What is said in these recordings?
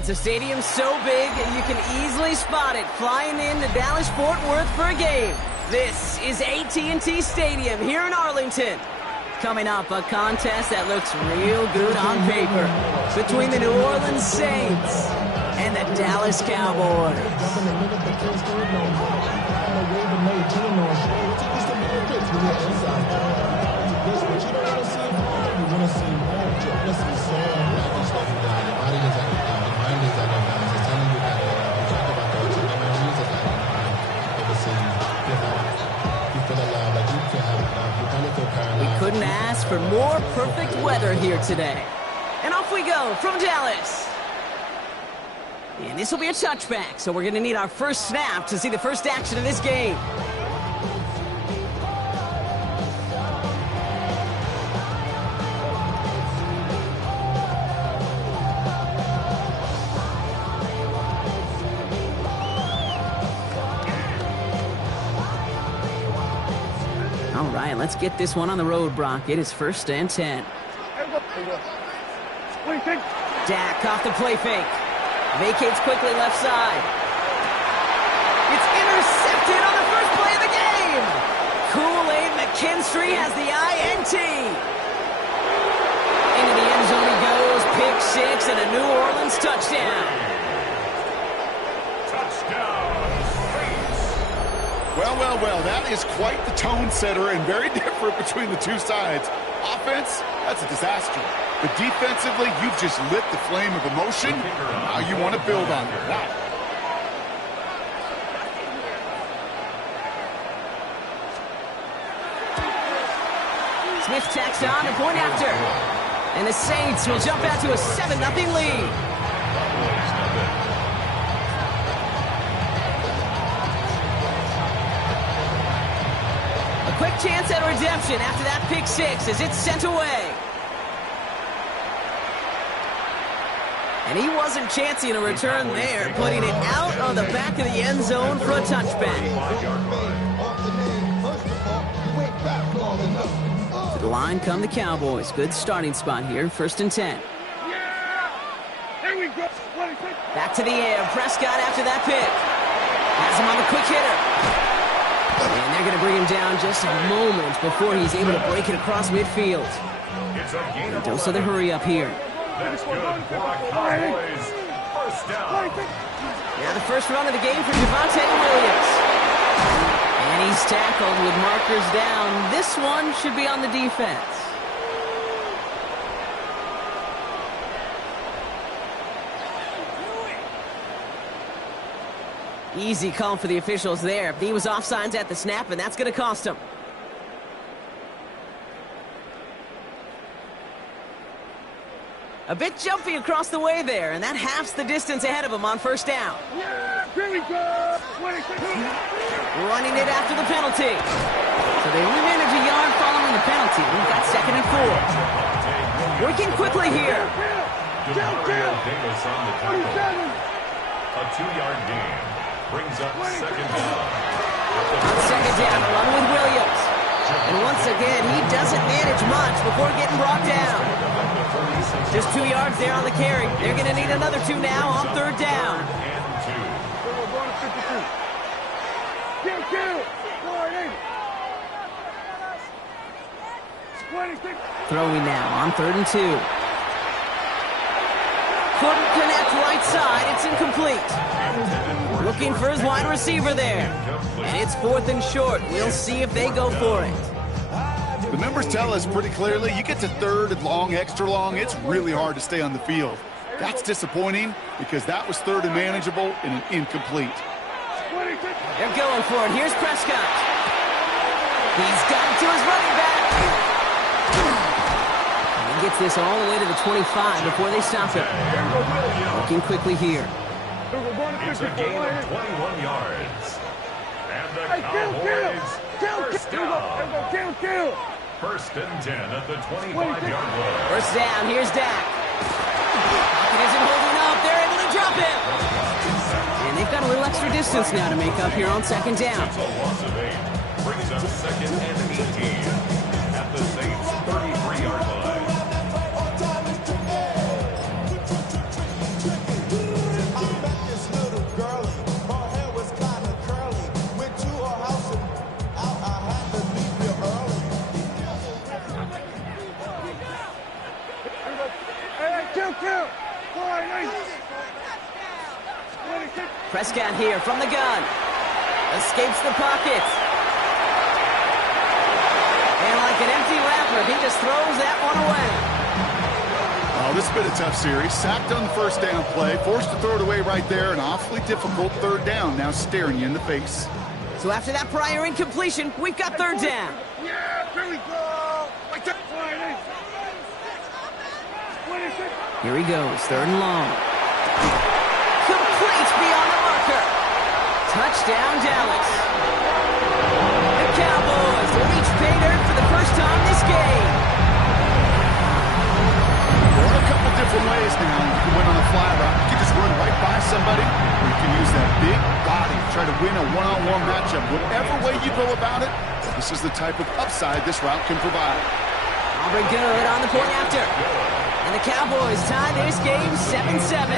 It's a stadium so big you can easily spot it flying into Dallas-Fort Worth for a game. This is AT&T Stadium here in Arlington. Coming up, a contest that looks real good on paper between the New Orleans Saints and the Dallas Cowboys. We couldn't ask for more perfect weather here today. And off we go from Dallas. And this will be a touchback, so we're going to need our first snap to see the first action of this game. All right, let's get this one on the road, Brock. It is 1st and 10. Dak off the play fake. Vacates quickly left side. It's intercepted on the first play of the game. Kool-Aid McKinstry has the INT. Into the end zone he goes. Pick 6 and a New Orleans touchdown. Well, that is quite the tone setter and very different between the two sides. Offense, that's a disaster. But defensively, you've just lit the flame of emotion. Now you want to build on it. Wow. Smith tacks on to point after. And the Saints will jump out to a 7-0 lead. Quick chance at redemption after that pick 6 as it's sent away. And he wasn't chancing a return there, putting it out on the back of the end zone for a touchback. To the line come the Cowboys. Good starting spot here, 1st and 10. Back to the air. Prescott after that pick. Has him on the quick hitter. And they're going to bring him down just a moment before he's able to break it across midfield. A dose of the hurry up here. That's good for a Cowboys first down. Now the first run of the game for Javonte Williams. And he's tackled with markers down. This one should be on the defense. Easy call for the officials there. He was offsides at the snap, and that's going to cost him. A bit jumpy across the way there, and that halves the distance ahead of him on 1st down. Running it after the penalty. So they remanage a yard following the penalty. We've got 2nd and 4. Working quickly here. Demario Davis on the tackle. A 2-yard gain. Brings up 2nd down. On 2nd down, along with Williams. And once again, he doesn't manage much before getting brought down. Just 2 yards there on the carry. They're going to need another 2 now on 3rd down. Throwing now on 3rd and 2. Couldn't connect right side. It's incomplete. Looking for his wide receiver there. And it's 4th and short. We'll see if they go for it. The numbers tell us pretty clearly, you get to 3rd and long, extra long, it's really hard to stay on the field. That's disappointing because that was 3rd and manageable and an incomplete. They're going for it. Here's Prescott. He's got it to his running back. And he gets this all the way to the 25 before they stop him. Looking quickly here. It's a gain of 21 yards. And the Cowboys first down. 1st and 10 at the 25-yard line. First down. Here's Dak. Pocket isn't holding up. They're able to drop him. And they've got a little extra distance now to make up here on 2nd down. It's a loss of 8. Brings up 2nd and 18 at the Saints' 33-yard line. Prescott here from the gun. Escapes the pocket. And like an empty wrapper, he just throws that one away. Oh, this has been a tough series. Sacked on the first down play, forced to throw it away right there. An awfully difficult third down now staring you in the face. So after that prior incompletion, we've got third down. Yeah, here we go. Here he goes, third and long. Complete beyond the marker. Touchdown, Dallas. The Cowboys reach pay dirt for the first time this game. There are a couple different ways now. You can win on a fly route. You can just run right by somebody, or you can use that big body to try to win a one-on-one matchup. Whatever way you go about it, this is the type of upside this route can provide. Auburn good on the point after. And the Cowboys tie this game 7-7.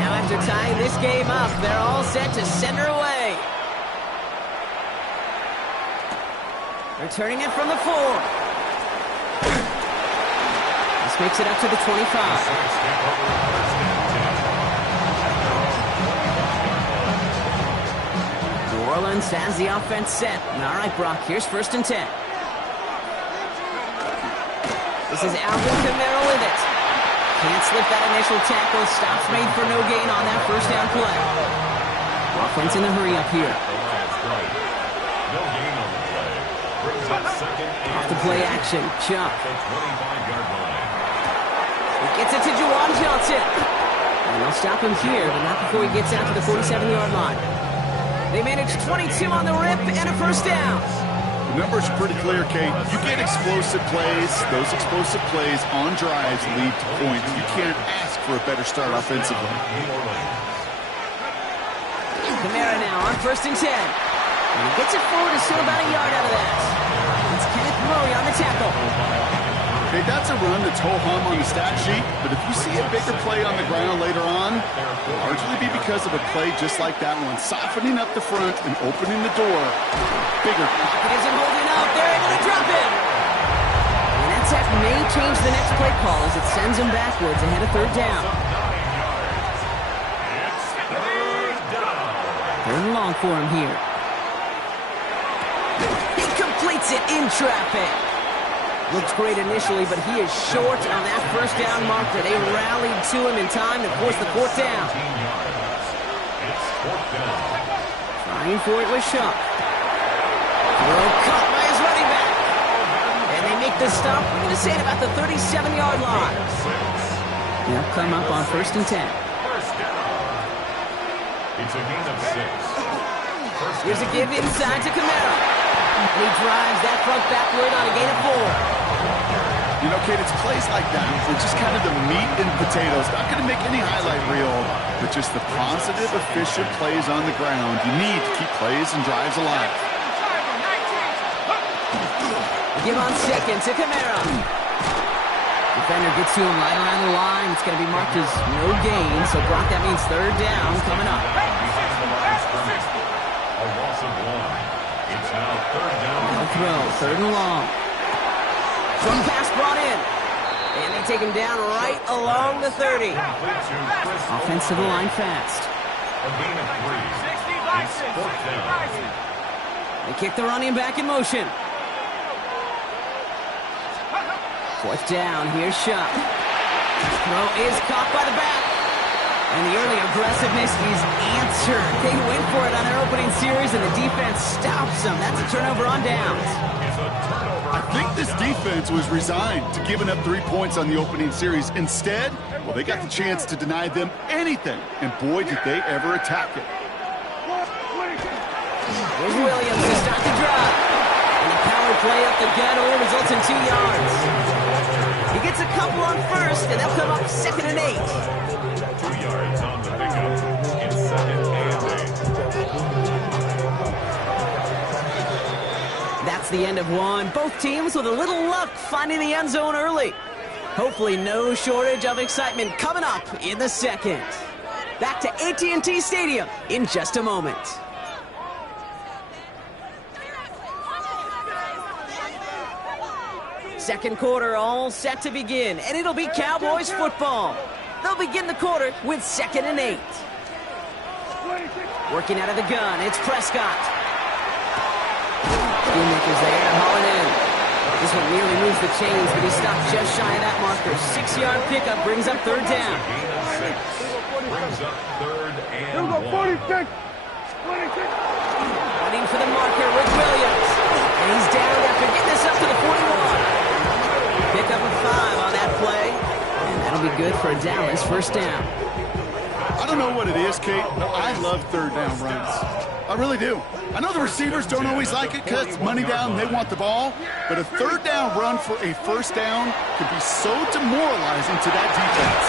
Now after tying this game up, they're all set to send her away. Returning it from the 4. This makes it up to the 25. New Orleans has the offense set. All right, Brock, here's 1st and 10. This is Alvin Kamara with it. Can't slip that initial tackle. Stops made for no gain on that first down play. Offense in the hurry up here. Off the play action. Chuck. He gets it to Juwan Johnson. And they'll stop him here, but not before he gets out to the 47-yard line. They manage 22 on the rip and a first down. The numbers are pretty clear, Kate. You get explosive plays. Those explosive plays on drives lead to points. You can't ask for a better start offensively. Kamara now on 1st and 10. And he gets it forward to still about a yard out of that. It's Kenneth Murray on the tackle. Okay, that's a run that's ho-hum on the stat sheet, but if you see a bigger play on the ground later on, it'll largely be because of a play just like that one, softening up the front and opening the door. Bigger. Pocket isn't holding up. They're able to drop it. And that sack may change the next play call as it sends him backwards ahead of third down. Third and long for him here. He completes it in traffic. Looks great initially, but he is short on that first down marker. They rallied to him in time to force the 4th down. Trying for it with Shuck. Throw caught by his running back. And they make the stop. We're going to say it about the 37-yard line. They'll come up on 1st and 10. It's a gain of 6. Here's a give inside to Kamara. And he drives that front backward on a gain of 4. You know, Kate, it's plays like that. It's just kind of the meat and potatoes. Not going to make any highlight reel, but just the positive, efficient plays on the ground. You need to keep plays and drives alive. Give on 2nd to Kamara. Defender gets to him right around the line. It's going to be marked as no gain. So, Brock, that means third down coming up. A loss of 1. It's now third down. No throw, third and long. Some pass brought in. And they take him down right along the 30. Offensive line fast. A gain of 3. It's 4th down. They kick the running back in motion. 4th down, here's Shuck. Throw is caught by the back. And the early aggressiveness is answered. They went for it on their opening series, and the defense stops them. That's a turnover on downs. I think this defense was resigned to giving up 3 points on the opening series. Instead, well, they got the chance to deny them anything. And boy, did they ever attack it. Here's Williams to start the drive. And the power play up the gut only results in 2 yards. He gets a couple on 1st, and they'll come up 2nd and 8. 2 yards on the pickup. It's 2nd and 8. That's the end of one. Both teams with a little luck finding the end zone early. Hopefully no shortage of excitement coming up in the second. Back to AT&T Stadium in just a moment. Second quarter all set to begin, and it'll be Cowboys football. They'll begin the quarter with 2nd and 8. Working out of the gun, it's Prescott. Schoonmaker's there to haul it in. This one nearly moves the chains, but he stopped just shy of that marker. 6-yard pickup brings up 3rd down. Brings up 3rd and 1. 46. 46. Running for the marker with Williams. And he's down after getting this up to the 41. Pick up a 5 on that play. And that'll be good for a Dallas 1st down. I don't know what it is, Kate, but I love 3rd down runs. I really do. I know the receivers don't always like it because it's money down, they want the ball. But a 3rd down run for a 1st down can be so demoralizing to that defense.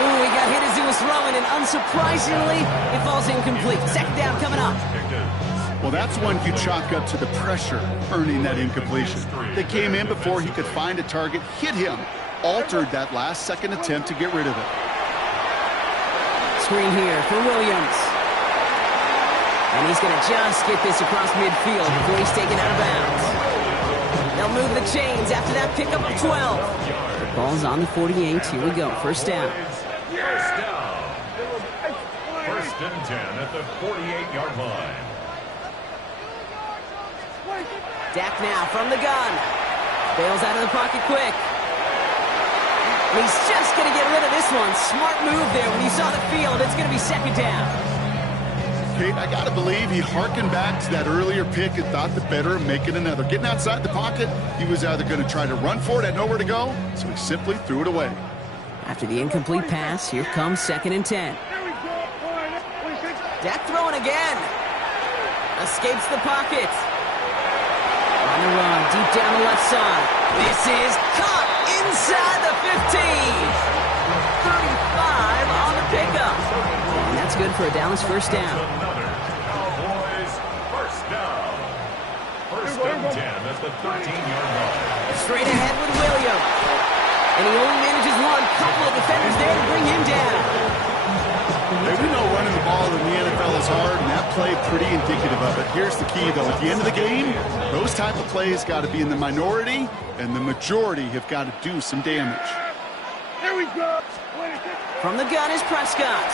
Ooh, he got hit as he was throwing, and unsurprisingly, it falls incomplete. 2nd down coming up. Well, that's one you chalk up to the pressure earning that incompletion. They came in before he could find a target, hit him, altered that last-second attempt to get rid of it. Screen here for Williams. And he's going to just get this across midfield before he's taken out of bounds. They'll move the chains after that pickup of 12. The ball's on the 48. Here we go. 1st down. 1st down. 1st and 10 at the 48-yard line. Dak now from the gun. Bails out of the pocket quick. And he's just going to get rid of this one. Smart move there. When he saw the field, it's going to be 2nd down. Kate, I got to believe he hearkened back to that earlier pick and thought the better of making another. Getting outside the pocket, he was either going to try to run for it, had nowhere to go, so he simply threw it away. After the incomplete pass, here comes 2nd and 10. Dak throwing again. Escapes the pocket. On the run, deep down the left side. This is caught inside the 15. 35 on the pickup. And that's good for a Dallas 1st down. Another Cowboys 1st down. 1st and 10 at the 13-yard line. Straight ahead with Williams. And he only manages one. Couple of defenders there to bring him down. Hey, we know running the ball in the NFL is hard, and that play pretty indicative of it. Here's the key, though. At the end of the game, those type of plays got to be in the minority, and the majority have got to do some damage. Here we go. From the gun is Prescott.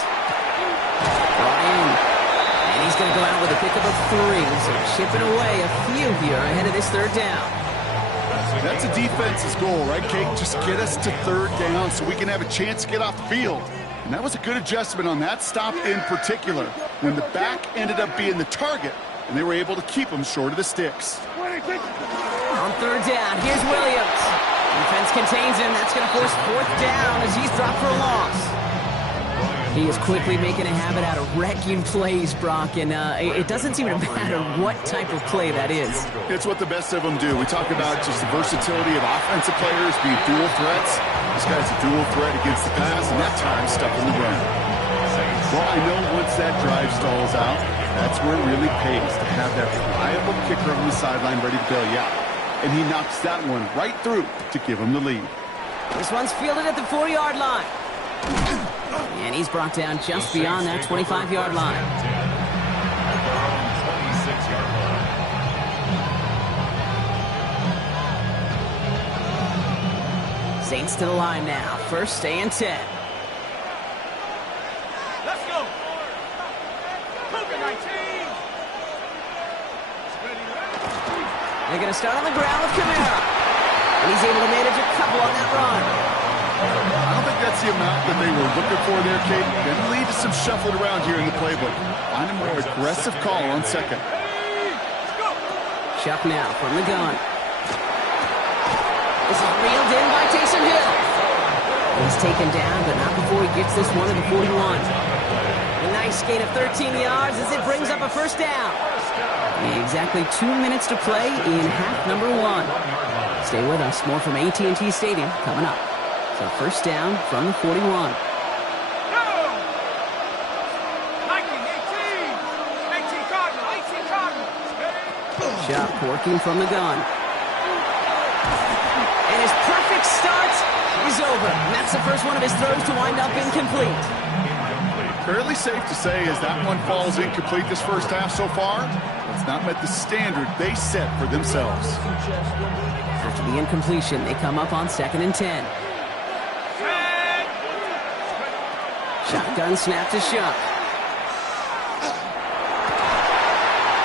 Brought in. And he's going to go out with a pickup of 3. So chipping away a few here ahead of this 3rd down. That's a defense's goal, right, Kate? Just get us to 3rd down so we can have a chance to get off the field. And that was a good adjustment on that stop in particular, when the back ended up being the target, and they were able to keep him short of the sticks. On 3rd down, here's Williams. Defense contains him. That's going to force 4th down as he's dropped for a loss. He is quickly making a habit out of wrecking plays, Brock, and it doesn't seem to matter what type of play that is. It's what the best of them do. We talk about just the versatility of offensive players being dual threats. This guy's a dual threat against the pass, and that time stuck in the run. Well, I know once that drive stalls out, that's where it really pays to have that reliable kicker on the sideline ready to bail you out. And he knocks that one right through to give him the lead. This one's fielded at the 4-yard line. And he's brought down just beyond that 25-yard line. Saints to the line now. 1st and 10. Let's go. Cougar 19. They're going to start on the ground with Kamara. And he's able to manage a couple on that run. I don't think that's the amount that they were looking for there, Kate. Going to lead to some shuffling around here in the playbook. Find a more aggressive call on 2nd. Chuck now from the gun. This is reeled in by Taysom Hill. He's taken down, but not before he gets this one to the 41. A nice gain of 13 yards as it brings up a 1st down. Exactly 2 minutes to play in half number 1. Stay with us. More from AT&T Stadium coming up. So 1st down from the 41. Chuck working from the gun. And his perfect start is over. And that's the first one of his throws to wind up incomplete. Fairly safe to say as that one falls incomplete this 1st half so far, it's not met the standard they set for themselves. After the incompletion, they come up on 2nd and 10. Shotgun snap to Shough.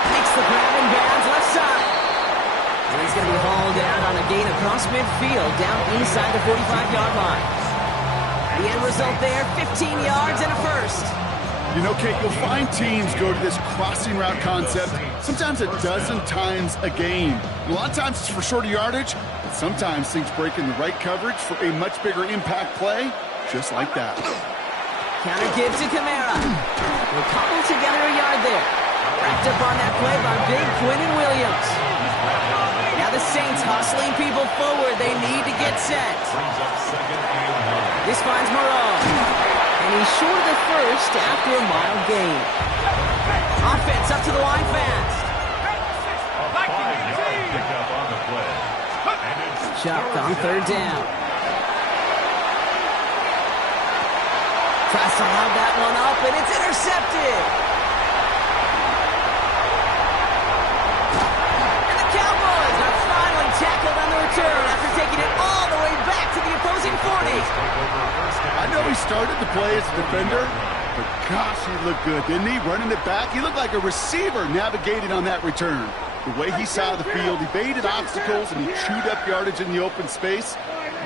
Makes the grab in bounds left side. And he's going to be hauled out on a gain across midfield, down inside the 45-yard line. The end result there, 15 yards and a first. You know, Kate, you'll find teams go to this crossing route concept sometimes a dozen times a game. And a lot of times it's for shorter yardage, but sometimes things break in the right coverage for a much bigger impact play, just like that. Counter give to Kamara. We'll cobble together a yard there. Wrapped up on that play by big Quinnen Williams. Now the Saints hustling people forward. They need to get set. This finds Moreau. And he's short of the first after a mild gain. Offense up to the line fast. Shough on third down. Tries to lob that one up, and it's intercepted. And the Cowboys are finally tackled on the return after taking it all the way back to the opposing 40. I know he started the play as a defender, but gosh, he looked good, didn't he? Running it back, he looked like a receiver navigating on that return. The way he saw the field, he baited obstacles, and he chewed up yardage in the open space.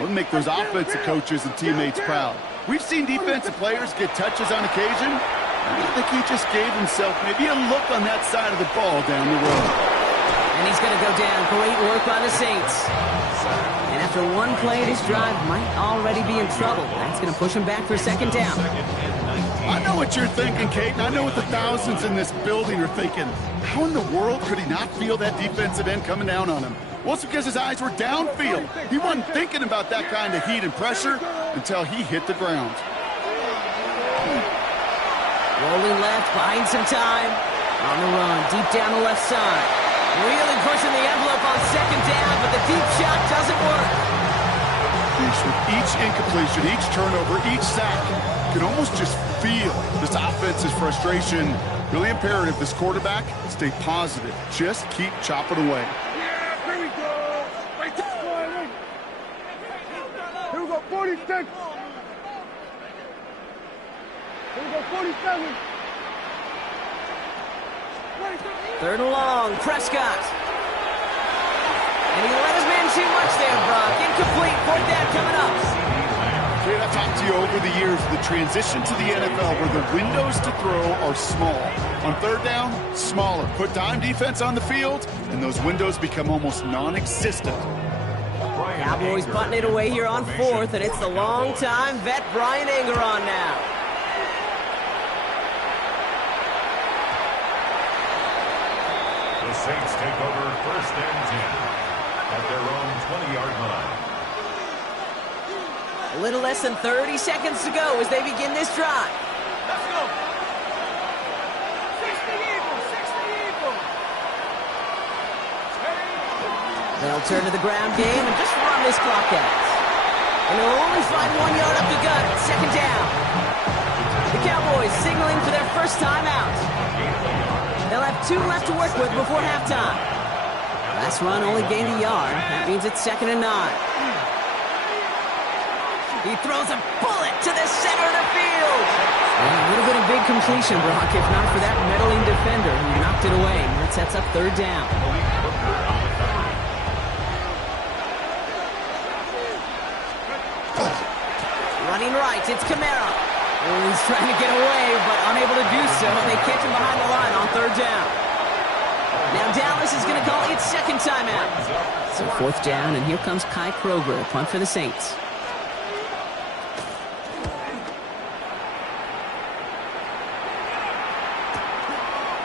Will make those offensive coaches and teammates proud. We've seen defensive players get touches on occasion. I think he just gave himself maybe a look on that side of the ball down the road. And he's going to go down. Great work by the Saints. And after one play, this drive might already be in trouble. That's going to push him back for second down. I know what you're thinking, Kate, and I know what the thousands in this building are thinking. How in the world could he not feel that defensive end coming down on him? Well, it's because his eyes were downfield. He wasn't thinking about that kind of heat and pressure until he hit the ground. Rolling left, buying some time. On the run, deep down the left side. Really pushing the envelope on second down, but the deep shot doesn't work. With each incompletion, each turnover, each sack, you can almost just feel this offense's frustration. Really imperative this quarterback stay positive. Just keep chopping away. Yeah, here we go. Right there. Here we go, 46. Here we go, 47. Third and long, Prescott. And he let him in too much there, Brock. Incomplete, fourth down coming up. Kate, I've talked to you over the years, the transition to the NFL where the windows to throw are small. On third down, smaller. Put dime defense on the field, and those windows become almost non-existent. Cowboys butting it away here on fourth, and it's the long-time vet Bryan Anger on now. The Saints take over first and 10 at their own 20-yard line. A little less than 30 seconds to go as they begin this drive. Let's go. 60 Eagles. They'll turn to the ground game and just run this clock out. And they'll only find 1 yard up the gut at second down. The Cowboys signaling for their first time out. They'll have 2 left to work with before halftime. Last run only gained a yard. That means it's 2nd and 9. He throws a bullet to the center of the field. And a little bit of big completion, Brock, if not for that meddling defender who knocked it away. That sets up third down. Running right, it's Kamara. Oh, he's trying to get away, but unable to do so. They catch him behind the line on third down. Now Dallas is going to call its second timeout. So fourth down, and here comes Kai Kroger, punt for the Saints.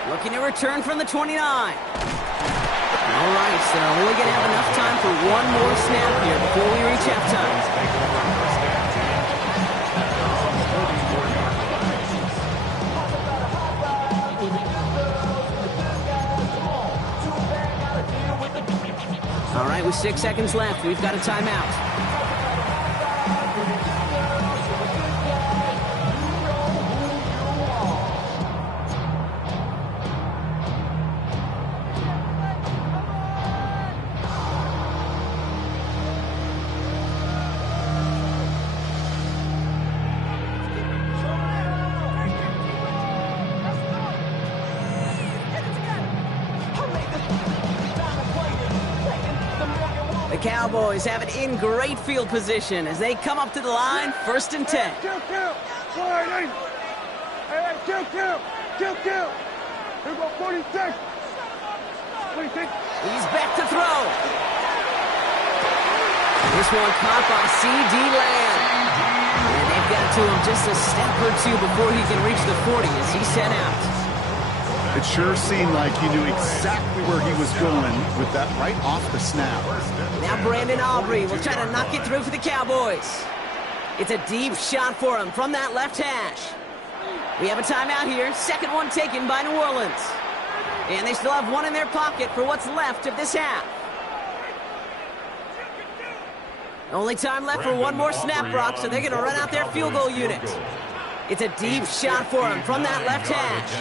Looking to return from the 29. All right, so only going to have enough time for one more snap here before we reach halftime. All right, with 6 seconds left, we've got a timeout. Cowboys have it in great field position as they come up to the line, 1st and 10. Kill. Hey, kill. Here we go, 46. 26. He's back to throw. This one caught by C.D. Lamb. And they've got to him just a step or two before he can reach the 40 as he set out. It sure seemed like he knew exactly where he was going with that right off the snap. Now Brandon Aubrey will try to knock it through for the Cowboys. It's a deep shot for him from that left hash. We have a timeout here. Second one taken by New Orleans. And they still have one in their pocket for what's left of this half. Only time left for one more snap, Brock, so they're going to run out their field goal unit. It's a deep shot for him from that left hash.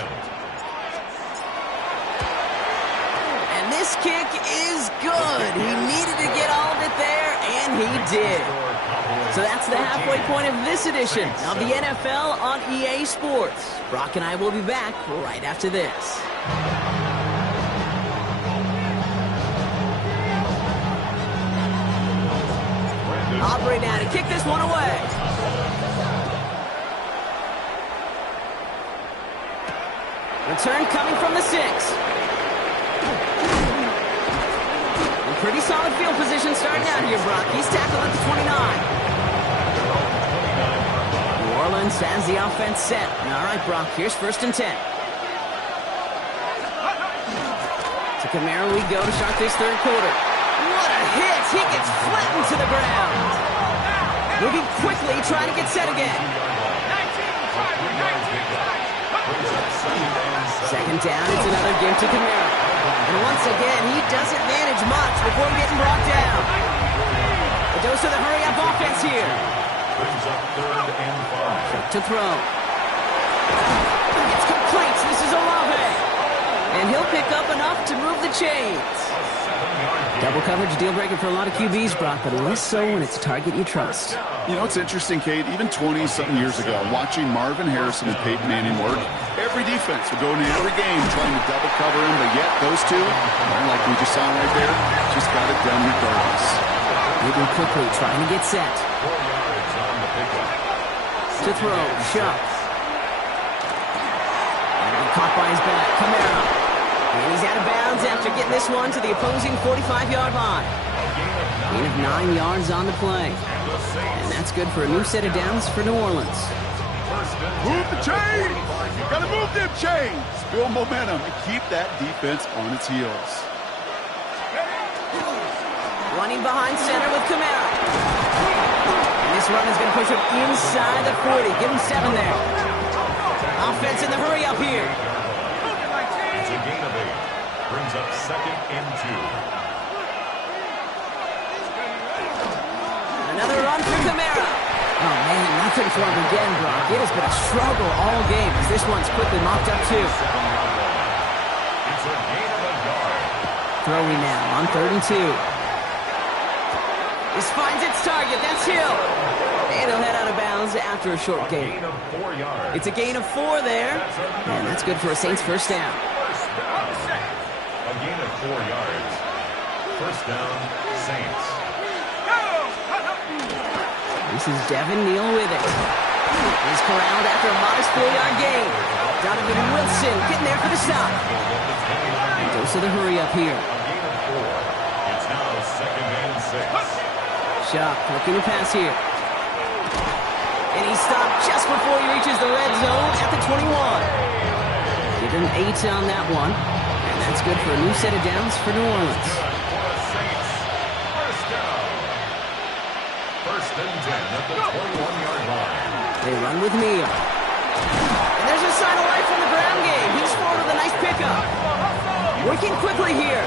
And this kick is good. He needed to get all of it there, and he did. So that's the halfway point of this edition of the NFL on EA Sports. Brock and I will be back right after this. Aubrey now to kick this one away. Return coming from the 6. And pretty solid field position starting out here, Brock. He's tackled at the 29. New Orleans has the offense set. All right, Brock, here's 1st and 10. To Kamara we go to start this third quarter. What a hit! He gets flattened to the ground. Moving quickly, trying to get set again. Second down, it's another give to Kamara. And once again, he doesn't manage much before getting brought down. A dose of the hurry-up offense here. To throw. It's complete. This is Olave. And he'll pick up enough to move the chains. Double coverage deal breaker for a lot of QBs, Brock, but less so when it's a target you trust. You know, it's interesting, Kate, even 20-something years ago, watching Marvin Harrison and Peyton Manning work, every defense would go into every game trying to double cover him, but yet those two, like we just saw right there, just got it done regardless. Moving quickly, trying to get set. To throw, shot. Caught by his back, Kamara. And he's out of bounds after getting this one to the opposing 45-yard line. Gain of 9 yards on the play. And that's good for a new set of downs for New Orleans. Move the chains! Gotta move them chains! Build momentum and keep that defense on its heels. Running behind center with Kamara. And this run is going to push him inside the 40. Give him 7 there. Offense in the hurry up here. It's a gain of 8. Brings up 2nd and 2. Another run for Kamara. Oh, man, nothing for him again, Brock. It has been a struggle all game as this one's quickly mopped up, too. It's a gain of a yard. Throwing now on 3rd and 2. This finds its target. That's Hill. And he'll head out of bounds after a short gain. Gain of 4 yards. It's a gain of 4 there. And that's good for a Saints first down. A gain of 4 yards. First down, Saints. This is Devin Neal with it. He's corralled after a modest 4-yard gain. Donovan Wilson getting there for the stop. Dose of the hurry up here. A gain of 4. It's now 2nd and 6. Sharp looking to pass here. And he stopped just before he reaches the red zone at the 21. Give him 8 on that one. And that's good for a new set of downs for New Orleans. First and 10 at the 21-yard line. They run with Neal. And there's a sign of life from the ground game. He's forward with a nice pickup. Working quickly here. 8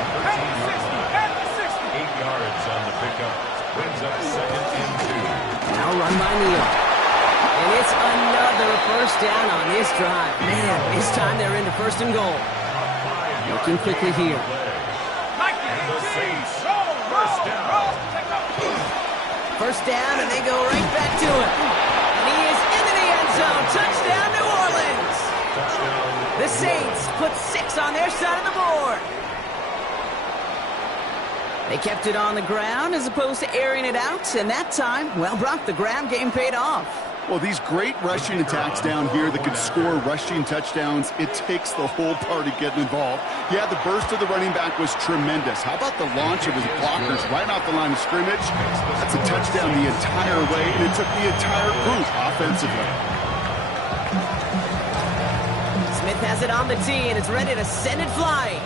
yards on the pickup. Brings up 2nd and 2. Now run by Neal. And it's another first down on this drive. Man, this time they're into 1st and goal. Working quickly here. And the Saints. First down. First down, and they go right back to it. And he is into the end zone. Touchdown, New Orleans. The Saints put 6 on their side of the board. They kept it on the ground as opposed to airing it out, and that time, well, Brock, the ground game paid off. Well, these great rushing attacks down here that can score rushing touchdowns, it takes the whole party getting involved. Yeah, the burst of the running back was tremendous. How about the launch of his blockers right off the line of scrimmage? That's a touchdown the entire way, and it took the entire group offensively. Smith has it on the tee, and it's ready to send it flying.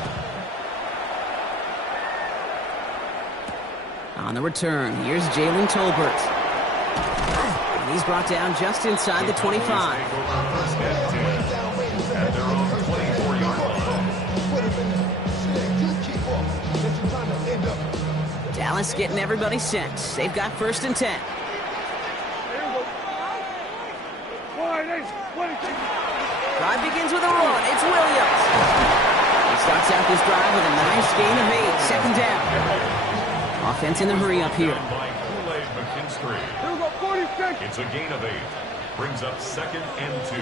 On the return, here's Jalen Tolbert. And he's brought down just inside the 25. At their own 24-yard line. Dallas getting everybody set. They've got 1st and 10. Drive begins with a run. It's Williams. He starts out this drive with a nice gain of 8. 2nd down. Offense in the hurry up here. It's a gain of 8. Brings up 2nd and 2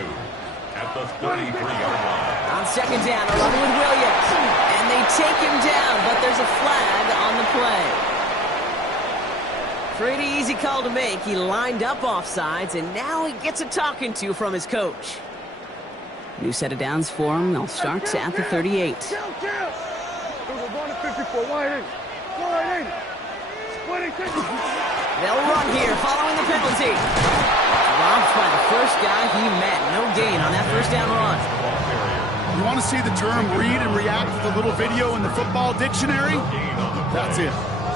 at the 33-yard line. On 2nd down, a run with Williams. And they take him down, but there's a flag on the play. Pretty easy call to make. He lined up offsides, and now he gets a talking to from his coach. New set of downs for him. They'll start at the 38. They'll run here following the penalty. Robbed by the first guy he met. No gain on that 1st down run. You want to see the term read and react with a little video in the football dictionary? That's it.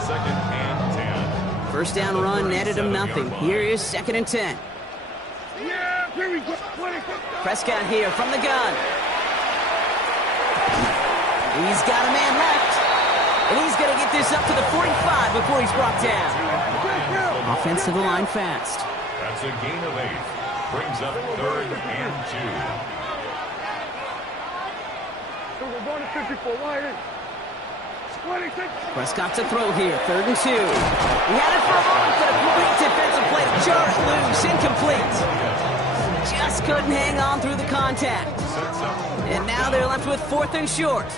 2nd and 10. 1st down run netted him nothing. Here is 2nd and 10. Prescott here from the gun. He's got a man left. And he's going to get this up to the 45 before he's brought down. Offensive line fast. That's a gain of 8. Brings up 3rd and 2. Prescott to throw here. 3rd and 2. He had it for a moment, but a great defensive play to jar it loose. Incomplete. Just couldn't hang on through the contact. And now they're left with 4th and short.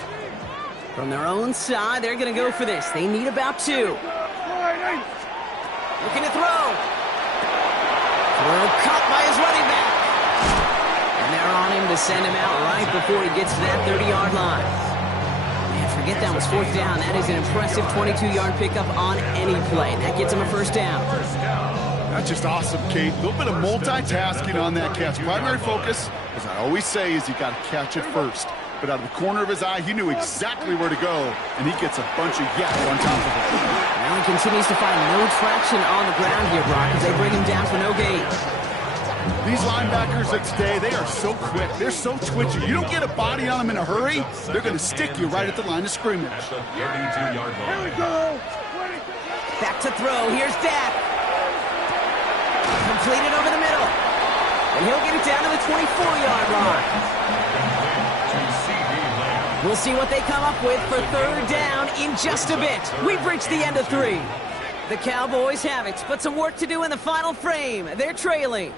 From their own side, they're going to go for this. They need about 2. Looking to throw. Throw caught by his running back. And they're on him to send him out right before he gets to that 30-yard line. Man, forget that was 4th down. That is an impressive 22-yard pickup on any play. That gets him a 1st down. That's just awesome, Kate. A little bit of multitasking on that catch. Primary focus, as I always say, is you got to catch it first. But out of the corner of his eye, he knew exactly where to go, and he gets a bunch of yak on top of it. Now he continues to find no traction on the ground here, Brock, as they bring him down for no gain. These linebackers of today, they are so quick. They're so twitchy. You don't get a body on them in a hurry, they're going to stick you right at the line of scrimmage. At the 32-yard line. Back to throw. Here's Dak. Completed over the middle. And he'll get it down to the 24-yard line. We'll see what they come up with for 3rd down in just a bit. We've reached the end of 3. The Cowboys have it, but some work to do in the final frame. They're trailing.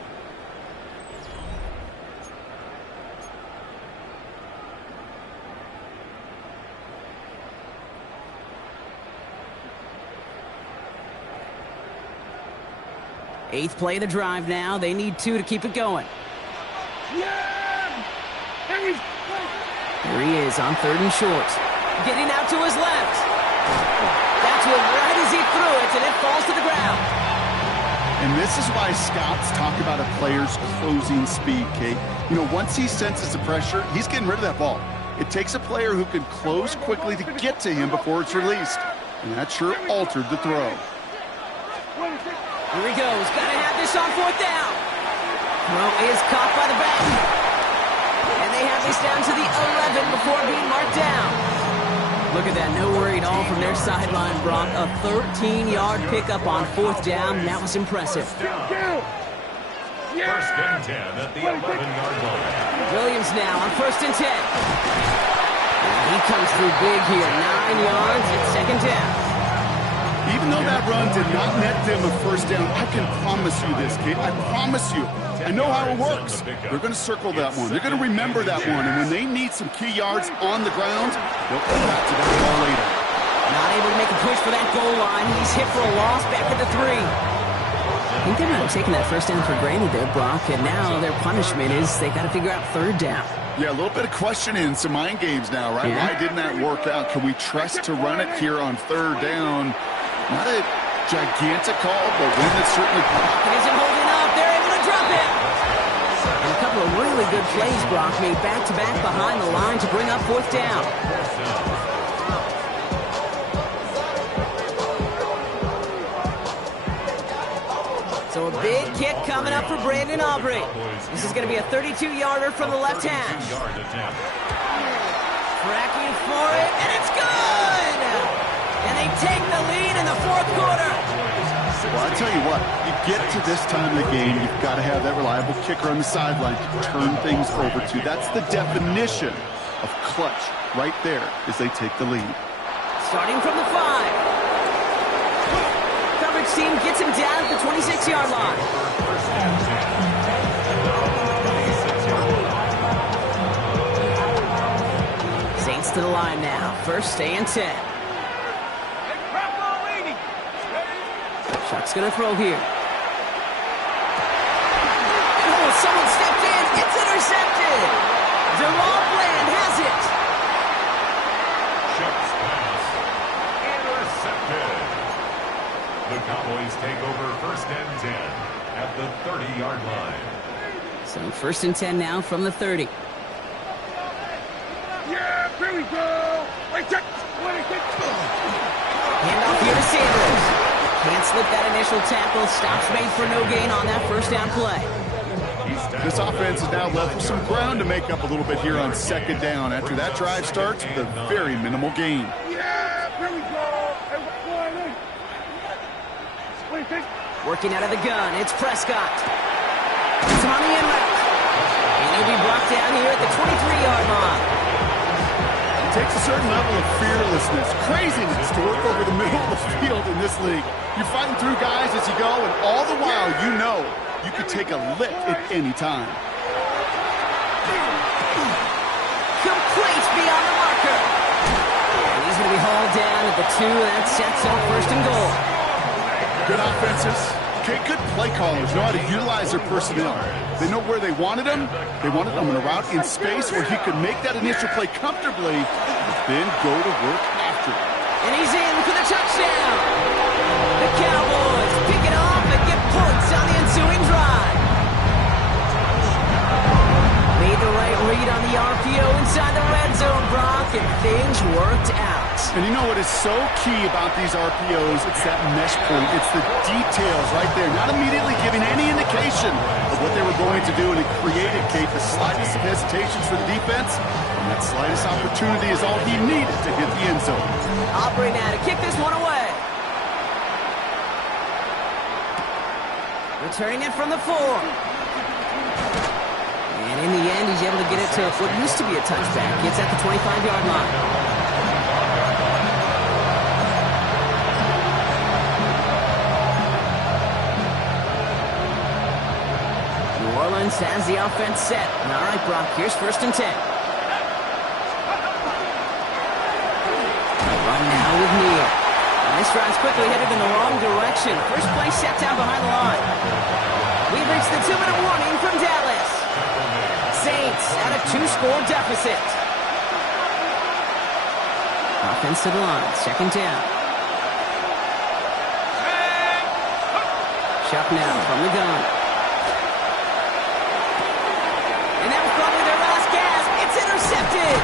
Eighth play of the drive now. They need 2 to keep it going. Here he is on 3rd and short. Getting out to his left. That's one right as he threw it, and it falls to the ground. And this is why scouts talk about a player's closing speed, Kate. You know, once he senses the pressure, he's getting rid of that ball. It takes a player who can close quickly to get to him before it's released. And that sure altered the throw. Here he goes. Got to have this on 4th down. Throw is caught by the back. And they have this down to the 11 before being marked down. Look at that. No worry at all from their sideline, Brock. A 13-yard pickup on 4th down. That was impressive. 1st and 10 at the 11-yard line. Williams now on 1st and 10. And he comes through big here. 9 yards at 2nd down. Even though that run did not net them a 1st down, I can promise you this, Kate. I promise you. I know how it works. They're going to circle that one. They're going to remember that one. And when they need some key yards on the ground, they'll come back to that ball later. Not able to make a push for that goal line. He's hit for a loss back at the 3. I think they might have taken that first down for granted there, Brock, and now their punishment is they got to figure out third down. Yeah, a little bit of questioning, some mind games now, right? Yeah. Why didn't that work out? Can we trust to run it here on third down? Not a gigantic call, but one that's certainly... It isn't holding up. They're able to drop it. And a couple of really good plays, Brock, made back-to-back behind the line to bring up fourth down. So a big kick coming up for Brandon Aubrey. This is going to be a 32-yarder from the left hash. Tracking for it, and it's good! And they take the lead in the fourth quarter. Well, I tell you what, you get to this time of the game, you've got to have that reliable kicker on the sideline to turn things over to. That's the definition of clutch right there as they take the lead. Starting from the 5. Coverage team gets him down at the 26-yard line. Saints to the line now. First and 10. Chuck's going to throw here. Oh, someone stepped in. It's intercepted. Jamal Bland has it. Chuck's pass intercepted. The Cowboys take over first and 10 at the 30-yard line. So first and 10 now from the 30. Yeah, here we go. Handoff here to Sanders. Can't slip that initial tackle. Stops made for no gain on that first down play. This offense is now left with some ground to make up a little bit here on second down after that drive starts with a very minimal gain. Yeah, here we go. Working out of the gun, it's Prescott. It's on the end route. And he'll be brought down here at the 23-yard line. It takes a certain level of fearlessness, craziness to work over the middle of the field in this league. You're fighting through guys as you go, and all the while you know you could take a lick at any time. Complete beyond the marker. And he's going to be hauled down at the 2. That sets up first and goal. Good offenses. Okay, good play callers know how to utilize their personnel. They know where they wanted him. They wanted him in a route in space where he could make that initial play comfortably, then go to work after it. And he's in for the touchdown. The Cowboys pick it off and get points on the ensuing drive. Made the right read on the RPO inside the red zone, Brock, and things worked out. And you know what is so key about these RPOs? It's that mesh point. It's the details right there. Not immediately giving any indication of what they were going to do, and it created, Kate, the slightest of hesitations for the defense. And that slightest opportunity is all he needed to hit the end zone. Aubrey now to kick this one away. Returning it from the 4. And in the end, he's able to get it to what used to be a touchback. Gets at the 25-yard line. New Orleans has the offense set. All right, Brock, here's first and 10. Run now with Neal. And this drive's quickly headed in the wrong direction. First play set down behind the line. We've reached the 2-minute warning from Dallas. Saints at a 2-score deficit. Offense to the line, second down. Chuck now from the gun. And that was probably their last gasp. It's intercepted.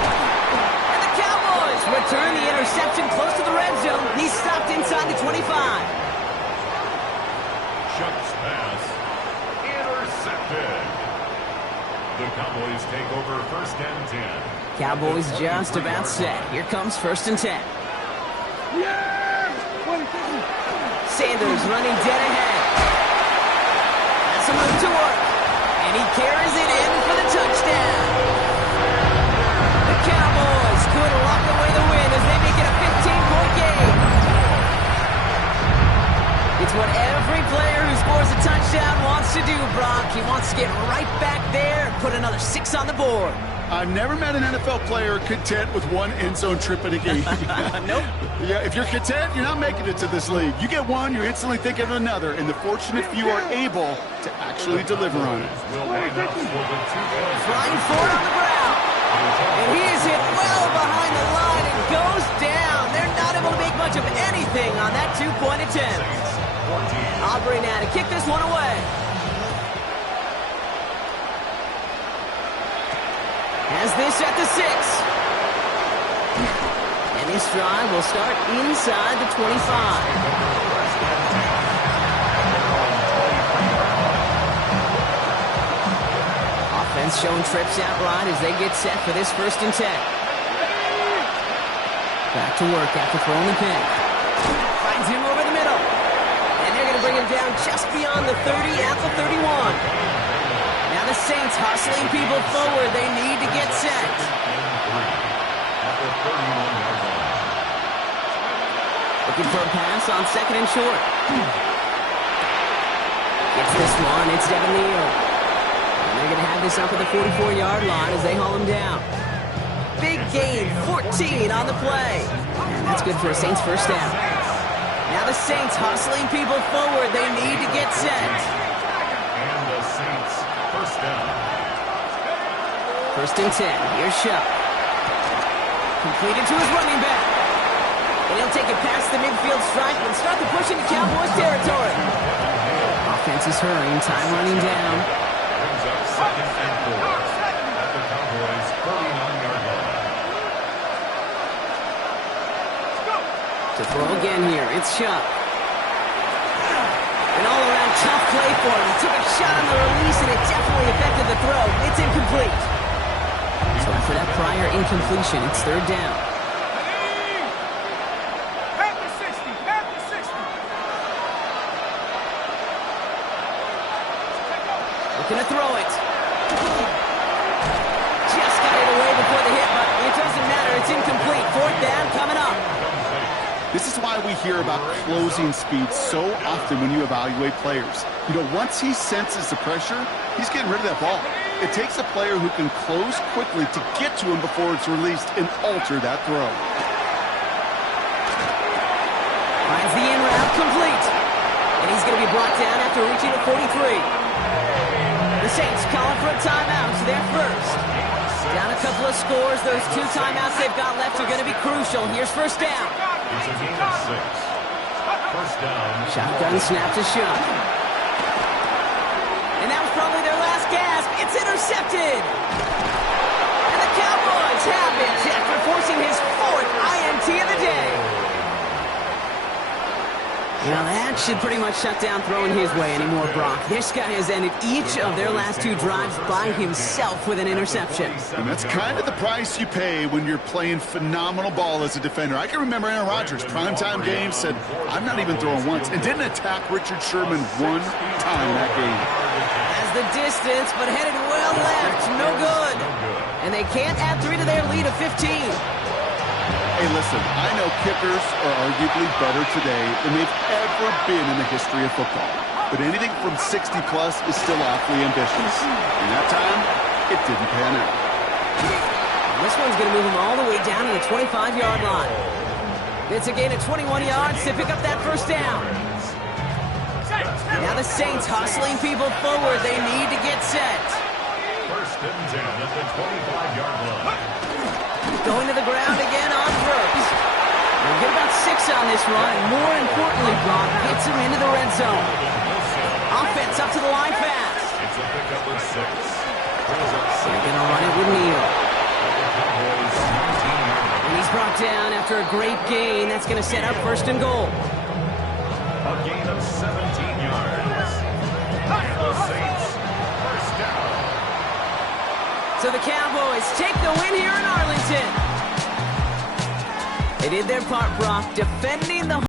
And the Cowboys return the interception close to the red zone. He's stopped inside the 25. Chuck's pass intercepted. The Cowboys take over first and 10. Cowboys just about set. Here comes first and 10. Yeah! Sanders running dead ahead. Has some room to work. And he carries it in for the touchdown. The Cowboys could lock away the win as they make it a 15-point game. It's what every player who scores a touchdown wants to do, Brock. He wants to get right back there and put another 6 on the board. I've never met an NFL player content with one end zone trip in a game. Nope. Yeah, if you're content, you're not making it to this league. You get one, you're instantly thinking of another, and the fortunate few are able to actually deliver on it. Flying forward on the ground. And he is hit well behind the line and goes down. They're not able to make much of anything on that two-point attempt. Aubrey now to kick this one away. Has this at the 6. And this drive will start inside the 25. Offense showing trips out wide as they get set for this 1st and 10. Back to work after throwing the pin. Finds him over the middle. And they're going to bring him down just beyond the 30 at the 31. Now the Saints hustling people forward. They need to get set. Looking for a pass on 2nd and short. Gets this one. It's Devin Neal. And they're going to have this up at the 44-yard line as they haul him down. Big gain, 14 on the play. And that's good for a Saints 1st down. Now the Saints hustling people forward. They need to get set. And the Saints 1st down. 1st and 10. Here's Shuck. Completed to his running back. And he'll take it past the midfield stripe and start the push into Cowboys territory. Offense is hurrying. Time running down. Brings up 2nd and 4 at the Cowboys' 39-yard line. To throw again here, it's Shuck. An all-around tough play for him. He took a shot on the release, and it definitely affected the throw. It's incomplete. So after that prior incompletion, it's 3rd down. Looking to throw it. Just got it away before the hit, but it doesn't matter. It's incomplete. 4th down coming up. This is why we hear about closing speed so often when you evaluate players. You know, once he senses the pressure, he's getting rid of that ball. It takes a player who can close quickly to get to him before it's released and alter that throw. Finds the in route complete. And he's going to be brought down after reaching the 43. The Saints calling for a timeout. It's their 1st. Down a couple of scores. Those 2 timeouts they've got left are going to be crucial. Here's 1st down. It's a gain of 6. 1st down. Shotgun snap to Shuck. And that was probably their last gasp. It's intercepted. And the Cowboys have it after forcing his 4th INT of the day. Now that should pretty much shut down throwing his way anymore, Brock. This guy has ended each of their last 2 drives by himself with an interception. And that's kind of the price you pay when you're playing phenomenal ball as a defender. I can remember Aaron Rodgers, primetime game, said, I'm not even throwing once, and didn't attack Richard Sherman 1 time that game. Has the distance, but headed well left. No good. And they can't add 3 to their lead of 15. Hey, listen, I know kickers are arguably better today than they've ever been in the history of football. But anything from 60-plus is still awfully ambitious. And that time, it didn't pan out. This one's going to move him all the way down to the 25-yard line. It's a gain of 21 yards to pick up that 1st down. Now the Saints hustling people forward. They need to get set. 1st and 10 at the 25-yard line. Going to the ground again on 1st. They'll get about 6 on this run, and more importantly, Brock gets him into the red zone. Offense up to the line fast. It's a pickup of 6. They're going to run it with Neal. And he's brought down after a great gain. That's going to set up 1st and goal. A gain of 17 yards. And the Saints 1st down. So the Cowboys take the win here in Arlington. They did their part, Brock, defending the